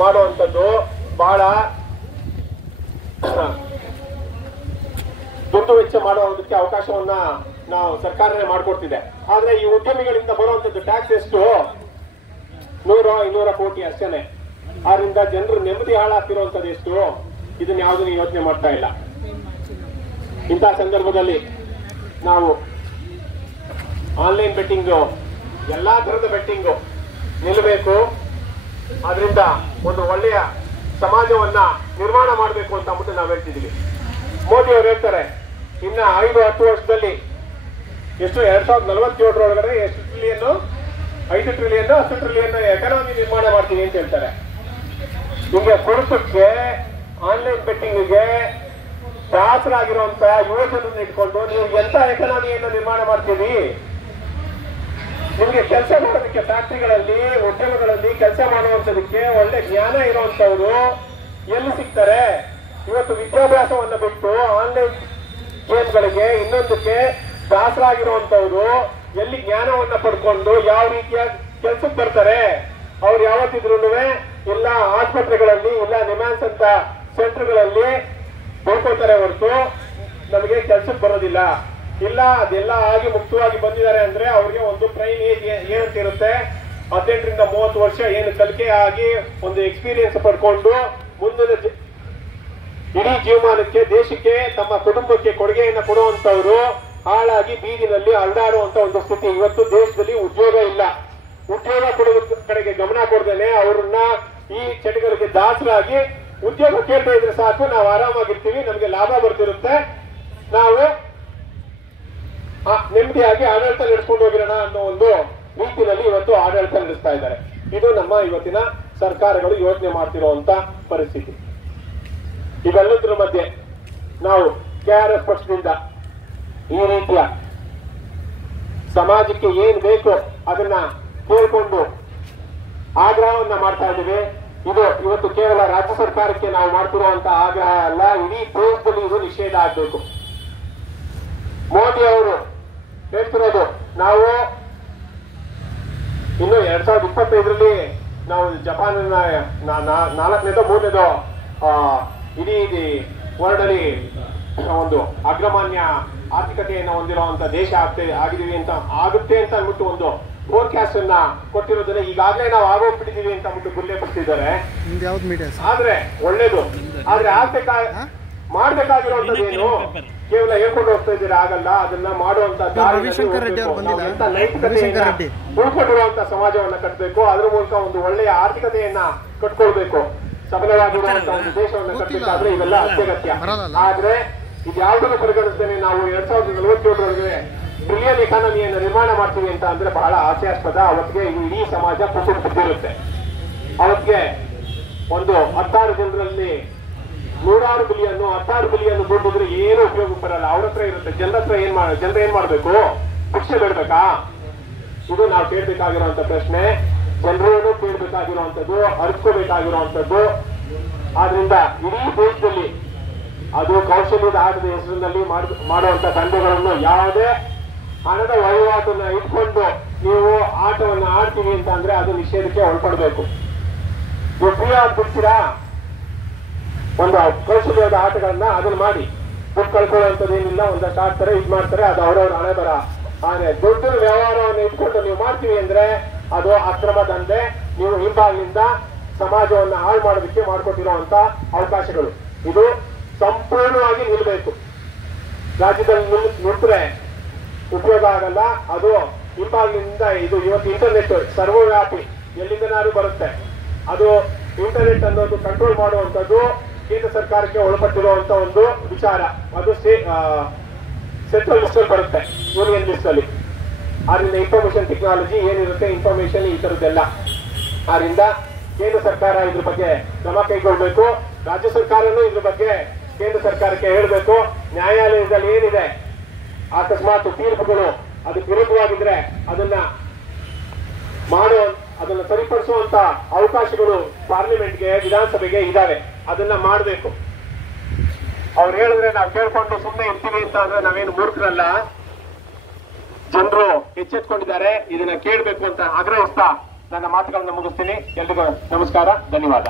ಮಾಡುವಂಥದ್ದು ಬಹಳ ದುಡ್ಡು ವೆಚ್ಚ ಮಾಡುವುದಕ್ಕೆ ಅವಕಾಶವನ್ನ ನಾವು ಸರ್ಕಾರನೇ ಮಾಡಿಕೊಡ್ತಿದೆ. ಆದ್ರೆ ಈ ಉದ್ಯಮಿಗಳಿಂದ ಬರುವಂತದ್ದು ಟ್ಯಾಕ್ಸ್ ಎಷ್ಟು? 100-200 ಕೋಟಿ ಅಷ್ಟೇನೆ. ಆದ್ರಿಂದ ಜನರು ನೆಮ್ಮದಿ ಹಾಳಾಗ್ತಿರುವಂತದ್ದು ಎಷ್ಟು? ಇದನ್ನ ಯಾವುದನ್ನು ಯೋಚನೆ ಮಾಡ್ತಾ ಇಲ್ಲ. ಇಂತಹ ಸಂದರ್ಭದಲ್ಲಿ ನಾವು ಆನ್ಲೈನ್ ಬೆಟ್ಟಿಂಗು, ಎಲ್ಲಾ ತರದ ಬೆಟ್ಟಿಂಗು ನಿಲ್ಲಬೇಕು. ಆದ್ರಿಂದ ಒಂದು ಒಳ್ಳೆಯ ಸಮಾಜವನ್ನ ನಿರ್ಮಾಣ ಮಾಡಬೇಕು ಅಂತ ಅಂದ್ಬಿಟ್ಟು ನಾವು ಹೇಳ್ತಿದ್ದೀವಿ. ಮೋದಿ ಅವರು ಹೇಳ್ತಾರೆ ಇನ್ನ 5-10 ವರ್ಷದಲ್ಲಿ ಎಷ್ಟು 2047 ಒಳಗಡೆ ಎಷ್ಟು ಟ್ರಿಲಿಯನ್, 5 ಟ್ರಿಲಿಯನ್ 10 ಟ್ರಿಲಿಯನ್ ಎಕಾನಮಿ ನಿರ್ಮಾಣ ಮಾಡ್ತೀವಿ ಅಂತ ಹೇಳ್ತಾರೆ. ನಿಮಗೆ ಕೊರಸಕ್ಕೆ ಆನ್ಲೈನ್ ಬೆಟ್ಟಿಂಗ್ಗೆ ದಾಸರಾಗಿರುವಂತ ಯುವಜನರನ್ನ ಇಟ್ಕೊಂಡು ನೀವು ಎಂತ ಎಕಾನಮಿಯನ್ನು ನಿರ್ಮಾಣ ಮಾಡ್ತೀವಿ? ನಿಮ್ಗೆ ಕೆಲಸ ಮಾಡೋದಕ್ಕೆ ಫ್ಯಾಕ್ಟ್ರಿಗಳಲ್ಲಿ, ಉದ್ಯಮಗಳಲ್ಲಿ ಕೆಲಸ ಮಾಡುವಂತದಕ್ಕೆ ಒಳ್ಳೆ ಜ್ಞಾನ ಇರುವಂತವ್ರು ಎಲ್ಲಿ ಸಿಗ್ತಾರೆ? ಇವತ್ತು ವಿದ್ಯಾಭ್ಯಾಸವನ್ನ ಬಿಟ್ಟು ಆನ್ಲೈನ್ ಗೇಮ್ಗಳಿಗೆ ಇನ್ನೊಂದಕ್ಕೆ ದಾಸರಾಗಿರುವಂತವ್ರು ಎಲ್ಲಿ ಜ್ಞಾನವನ್ನ ಪಡ್ಕೊಂಡು ಯಾವ ರೀತಿಯ ಕೆಲ್ಸಕ್ಕೆ ಬರ್ತಾರೆ? ಅವ್ರು ಯಾವತ್ತಿದ್ರು ಇಲ್ಲ ಆಸ್ಪತ್ರೆಗಳಲ್ಲಿ, ಇಲ್ಲ ನಿಮ್ಯಾನ್ಸ್ ಅಂತ ಸೆಂಟರ್ಗಳಲ್ಲಿ ಹೋಗ್ಕೋತಾರೆ ಹೊರತು ನಮಗೆ ಕೆಲ್ಸಕ್ಕೆ ಬರೋದಿಲ್ಲ. ಇಲ್ಲ ಅದೆಲ್ಲ ಆಗಿ ಮುಕ್ತವಾಗಿ ಬಂದಿದ್ದಾರೆ ಅಂದ್ರೆ ಅವ್ರಿಗೆ ಒಂದು ಪ್ರೈಮ್ ಏಜ್ ಏನಂತಿರುತ್ತೆ, 18ರಿಂದ 30 ವರ್ಷ ಏನು ಕಲಿಕೆ ಆಗಿ ಒಂದು ಎಕ್ಸ್ಪೀರಿಯನ್ಸ್ ಪಡ್ಕೊಂಡು ಮುಂದಿನ ಇಡೀ ಜೀವಮಾನಕ್ಕೆ ದೇಶಕ್ಕೆ ತಮ್ಮ ಕುಟುಂಬಕ್ಕೆ ಕೊಡುಗೆಯನ್ನು ಕೊಡುವಂತವ್ರು ಹಾಳಾಗಿ ಬೀದಿನಲ್ಲಿ ಅಲ್ದಾಡುವಂತ ಒಂದು ಸ್ಥಿತಿ. ಇವತ್ತು ದೇಶದಲ್ಲಿ ಉದ್ಯೋಗ ಇಲ್ಲ. ಉದ್ಯೋಗ ಕೊಡುವ ಕಡೆಗೆ ಗಮನ ಕೊಡದೇನೆ ಅವ್ರನ್ನ ಈ ಚಟಗಳಿಗೆ ದಾಸರಾಗಿ ಉದ್ಯೋಗ ಕೇಳ್ತಾ ಇದ್ರೆ ಸಾಕು, ನಾವು ಆರಾಮಾಗಿರ್ತೀವಿ, ನಮಗೆ ಲಾಭ ಬರ್ತಿರುತ್ತೆ, ನಾವು ನೆಮ್ಮದಿಯಾಗಿ ಆಡಳಿತ ನಡೆಸ್ಕೊಂಡು ಹೋಗಿರೋಣ ಅನ್ನೋ ಒಂದು ರೀತಿಯಲ್ಲಿ ಇವತ್ತು ಆಡಳಿತ ನಡೆಸ್ತಾ ಇದ್ದಾರೆ. ಇದು ನಮ್ಮ ಇವತ್ತಿನ ಸರ್ಕಾರಗಳು ಯೋಚನೆ ಮಾಡ್ತಿರುವಂತ ಪರಿಸ್ಥಿತಿ. ಇವೆಲ್ಲದರ ಮಧ್ಯೆ ನಾವು KRS ಪಕ್ಷದಿಂದ ಈ ರೀತಿಯ ಸಮಾಜಕ್ಕೆ ಏನ್ ಬೇಕು ಅದನ್ನ ಕೇಳ್ಕೊಂಡು ಆಗ್ರಹವನ್ನ ಮಾಡ್ತಾ ಇದ್ದೀವಿ. ಇದು ಇವತ್ತು ಕೇವಲ ರಾಜ್ಯ ಸರ್ಕಾರಕ್ಕೆ ನಾವು ಮಾಡ್ತಿರುವಂತ ಆಗ್ರಹ ಅಲ್ಲ, ಇಡೀ ದೇಶದಲ್ಲಿ ಇದು ನಿಷೇಧ ಆಗ್ಬೇಕು. ಮೋದಿ ಅವರು ಹೇಳ್ತಿರೋದು ನಾವು ಇನ್ನು 2025ರಲ್ಲಿ ನಾವು ಜಪಾನಿನ 4ನೇದೋ 3ನೇದೋ ಇಡೀ ವರ್ಲ್ಡ್ ಅಲ್ಲಿ ಒಂದು ಅಗ್ರಮಾನ್ಯ ಆರ್ಥಿಕತೆಯನ್ನು ಹೊಂದಿರುವಂತ ದೇಶ ಆಗಿದೀವಿ ಅಂತ ಆಗುತ್ತೆ ಅಂತ ಅಂದ್ಬಿಟ್ಟು ಒಂದು ಫೋರ್ಕಾಸ್ಟ್ ಅನ್ನ ಕೊಟ್ಟಿರೋದನ್ನ ಈಗಾಗಲೇ ನಾವು ಆಗೋಗ್ಬಿಟ್ಟಿದೀವಿ ಅಂತ ಅಂದ್ಬಿಟ್ಟು ಗುಲ್ಲೆ ಪಡಿಸಿದ್ದಾರೆ. ಆದ್ರೆ ಒಳ್ಳೇದು, ಆದ್ರೆ ಮಾಡ್ಬೇಕಾಗಿರುವಂತದ್ದು ಏನು? ಕೇವಲ ಹೇಳ್ಕೊಂಡು ಹೋಗ್ತಾ ಇದ್ದೀರಾ, ಆಗಲ್ಲ. ಅದನ್ನ ಮಾಡುವಂತ ಉಳ್ಕೊಂಡಿರುವಂತ ಸಮಾಜವನ್ನ ಕಟ್ಟಬೇಕು. ಅದ್ರ ಮೂಲಕ ಒಂದು ಒಳ್ಳೆಯ ಆರ್ಥಿಕತೆಯನ್ನ ಕಟ್ಕೊಳ್ಬೇಕು. ಸಬಲವಾಗಿರುವಂತಹ ಒಂದು ದೇಶವನ್ನ ಕಟ್ಟಬೇಕಾದ್ರೆ ಇವೆಲ್ಲ ಅತ್ಯಗತ್ಯ. ಆದ್ರೆ ಇದ್ಯಾವುದನ್ನು ಪರಿಗಣಿಸ್ತೇನೆ ನಾವು 2047ರೊಳಗೆ ಟ್ರಿಲಿಯನ್ ಎಕಾನಮಿಯನ್ನು ನಿರ್ಮಾಣ ಮಾಡ್ತೀವಿ ಅಂತ ಅಂದ್ರೆ ಬಹಳ ಆಶಯಾಸ್ಪದ. ಅವತ್ತಿಗೆ ಇಡೀ ಸಮಾಜ ಕುಟುಂಬ ಬಿದ್ದಿರುತ್ತೆ. ಅವತ್ತಿಗೆ ಒಂದು 16 ಜನರಲ್ಲಿ 100 ಬಿಲಿಯನ್ 16 ಬಿಲಿಯನ್ ದುಡ್ಡಿದ್ರೆ ಏನು ಉಪಯೋಗ ಬರಲ್ಲ. ಅವ್ರ ಹತ್ರ ಇರುತ್ತೆ. ಜನರ ಏನ್ ಮಾಡ್ಬೇಕು? ಶಿಕ್ಷೆ ಬೇಡ್ಬೇಕಾ? ಇದು ನಾವು ಕೇಳ್ಬೇಕಾಗಿರುವಂತ ಪ್ರಶ್ನೆ. ಜನರನ್ನು ಕೇಳ್ಬೇಕಾಗಿರುವಂತದ್ದು, ಅರಿಸ್ಕೋಬೇಕಾಗಿರುವಂತದ್ದು. ಆದ್ರಿಂದ ಇಡೀ ದೇಶದಲ್ಲಿ ಅದು ಕೌಶಲ್ಯದ ಆಟದ ಹೆಸರಿನಲ್ಲಿ ಮಾಡುವಂತ ದಂಧೆಗಳನ್ನು ಯಾವುದೇ ಹಣದ ವಹಿವಾಟನ್ನ ಇಟ್ಕೊಂಡು ನೀವು ಆಟವನ್ನು ಆಡ್ತೀವಿ ಅಂತ ಅಂದ್ರೆ ಅದು ನಿಷೇಧಕ್ಕೆ ಒಳಪಡಬೇಕು. ನೀವು ಫ್ರೀ ಆಗಿ ಬಿಡ್ತೀರಾ ಒಂದು ಕೌಶಲ್ಯದ ಆಟಗಳನ್ನ ಅದನ್ನ ಮಾಡಿ ದುಡ್ಡು ಕಳ್ಕೊಳ್ಳುವಂಥದ್ದು ಏನಿಲ್ಲ. ಒಂದಷ್ಟು ಆಡ್ತಾರೆ, ಇದು ಮಾಡ್ತಾರೆ, ಅದು ಅವರವ್ರ ಹಣೆ ಬರ. ಆದ್ರೆ ದುಡ್ಡಿನ ವ್ಯವಹಾರವನ್ನು ಇಟ್ಕೊಂಡು ನೀವು ಮಾಡ್ತೀವಿ ಅಂದ್ರೆ ಅದು ಅಕ್ರಮ ದಂಧೆ. ನೀವು ಹಿಂಬಾಗಿಲಿಂದ ಸಮಾಜವನ್ನ ಹಾಳು ಮಾಡೋದಕ್ಕೆ ಮಾಡಿಕೊಟ್ಟಿರುವಂತ ಅವಕಾಶಗಳು. ಇದು ಸಂಪೂರ್ಣವಾಗಿ ನಿಲ್ಬೇಕು. ರಾಜ್ಯದಲ್ಲಿ ನಿಂತರೆ ಉಪಯೋಗ ಆಗಲ್ಲ. ಅದು ಹಿಂಬಾಗಿಲಿಂದ ಇದು ಇವತ್ತು ಇಂಟರ್ನೆಟ್ ಸರ್ವವ್ಯಾಪಿ ಎಲ್ಲಿಂದನಾದ್ರೂ ಬರುತ್ತೆ. ಅದು ಇಂಟರ್ನೆಟ್ ಅನ್ನೋದು ಕಂಟ್ರೋಲ್ ಮಾಡುವಂಥದ್ದು ಕೇಂದ್ರ ಸರ್ಕಾರಕ್ಕೆ ಒಳಪಟ್ಟಿರುವಂತ ಒಂದು ವಿಚಾರ. ಅದು ಸೆಂಟ್ರಲ್ ಲಿಸ್ಟ್ ಅಲ್ಲಿ ಬರುತ್ತೆ, ಯೂನಿಯನ್ ಲಿಸ್ಟ್ ಅಲ್ಲಿ. ಆದ್ರಿಂದ ಇನ್ಫಾರ್ಮೇಶನ್ ಟೆಕ್ನಾಲಜಿ ಏನಿರುತ್ತೆ, ಇನ್ಫಾರ್ಮೇಶನ್ ಈ ತರದ್ದೆಲ್ಲ. ಆದ್ರಿಂದ ಕೇಂದ್ರ ಸರ್ಕಾರ ಇದ್ರ ಬಗ್ಗೆ ಕ್ರಮ ಕೈಗೊಳ್ಬೇಕು. ರಾಜ್ಯ ಸರ್ಕಾರನೂ ಇದ್ರ ಬಗ್ಗೆ ಕೇಂದ್ರ ಸರ್ಕಾರಕ್ಕೆ ಹೇಳಬೇಕು. ನ್ಯಾಯಾಲಯದಲ್ಲಿ ಏನಿದೆ ಅಕಸ್ಮಾತ್ ತೀರ್ಪುಗಳು ಅದಕ್ಕೆ ವಿರುದ್ಧವಾಗಿದ್ರೆ ಅದನ್ನ ಸರಿಪಡಿಸುವಂತ ಅವಕಾಶಗಳು ಪಾರ್ಲಿಮೆಂಟ್ಗೆ, ವಿಧಾನಸಭೆಗೆ ಇದಾವೆ. ಅದನ್ನ ಮಾಡಬೇಕು. ಅವ್ರು ಹೇಳಿದ್ರೆ ನಾವು ಕೇಳ್ಕೊಂಡು ಸುಮ್ಮನೆ ಇರ್ತೀವಿ ಅಂತ ಅಂದ್ರೆ ನಾವೇನು ಮೂರ್ಖರಲ್ಲ. ಜನರು ಎಚ್ಚೆತ್ಕೊಂಡಿದ್ದಾರೆ, ಇದನ್ನ ಕೇಳಬೇಕು ಅಂತ ಆಗ್ರಹಿಸ್ತಾ ನನ್ನ ಮಾತುಗಳನ್ನ ಮುಗಿಸ್ತೀನಿ. ಎಲ್ರಿಗೂ ನಮಸ್ಕಾರ, ಧನ್ಯವಾದ.